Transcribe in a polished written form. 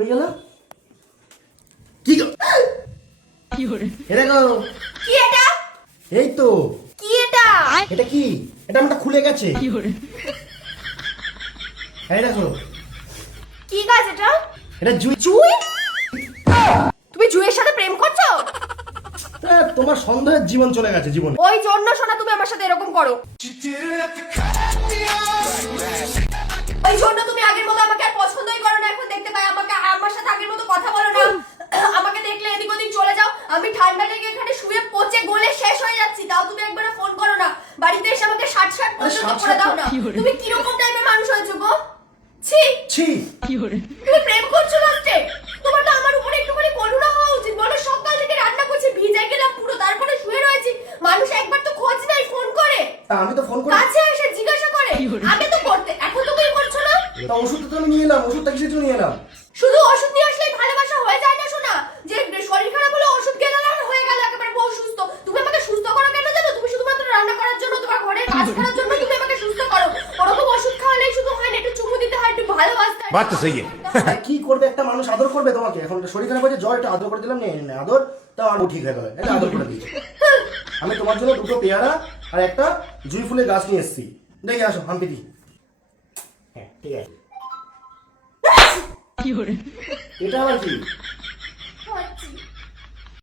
কই গেল? কি গো? কি হরে? এটা গো। কি এটা? এই তো। কি এটা? এটা কি? এটা আমারটা খুলে গেছে। কি হরে? এই দেখো। কি গাছ এটা? এটা জুই। জুই? তুমি জুইয়ের সাথে প্রেম করছো? তোমার সন্দেহের জীবন চলে গেছে জীবনে। ওই জন্য শোনা তুমি আমার সাথে এরকম করো। ওই জন্য তুমি আগের মতো আমাকে আর পছন্দই করো না। এখন দেখতে পাই আমাকে আমার সাথে আগের মতো কথা বলো না। আমাকে দেখলে এদিক ওদিক চলে যাও। আমি ঠান্ডা লেগে এখানে শুয়ে পচে গলে শেষ হয়ে যাচ্ছি। তাও তুমি একবার ফোন করো না। বাড়িতে এসে আমাকে ষাট পর্যন্ত করে দাও না। তুমি কিরকম টাইপের মানুষ হয়েছো গো? ছি ছি। কি হরে? তুমি প্রেম করছো লাস্টে? তোমার তো আমার উপরে একটুখানি করুণা হওয়া উচিত। বলো সকাল থেকে রান্না করছি, ভিজে গেলাম পুরো, তারপরে শুয়ে রয়েছি। মানুষ একবার তো খোঁজ নাই ফোন করে। আমি তো ফোন করি। কাছে এসে জিজ্ঞাসা করে। আগে তো করতে, এখন তো তুমি করছো না। তা ওষুধ তো আমি নিয়ে এলাম। ওষুধটা কিসের জন্য নিয়ে এলাম? শুধু ওষুধ নিয়ে আসলেই ভালোবাসা হয়ে যায় না শোনা। যে শরীর খারাপ হলো ওষুধ খেলে না হয়ে গেল একেবারে বউ সুস্থ। তুমি আমাকে সুস্থ করো কেন জানো? তুমি শুধুমাত্র রান্না করার জন্য, তোমার ঘরের কাজ করার জন্য তুমি আমাকে সুস্থ করো। ওরকম ওষুধ খাওয়ালেই শুধু হয় না, একটু চুমু দিতে হয়, একটু ভালোবাসতে হয়। বাত তো সহি কি করবে একটা মানুষ? আদর করবে তোমাকে? এখন শরীর খারাপ হয়েছে, জ্বর, একটু আদর করে দিলাম, নিয়ে নে আদর, তা আমার ঠিক হয়ে গেল। এটা আদর করে দিয়েছি। আমি তোমার জন্য দুটো পেয়ারা আর একটা জুঁই ফুলের গাছ নিয়ে এসেছি। দেখে আসো, হাম্পি দি। হ্যাঁ ঠিক আছে। কি হরে? এটা আবার কি?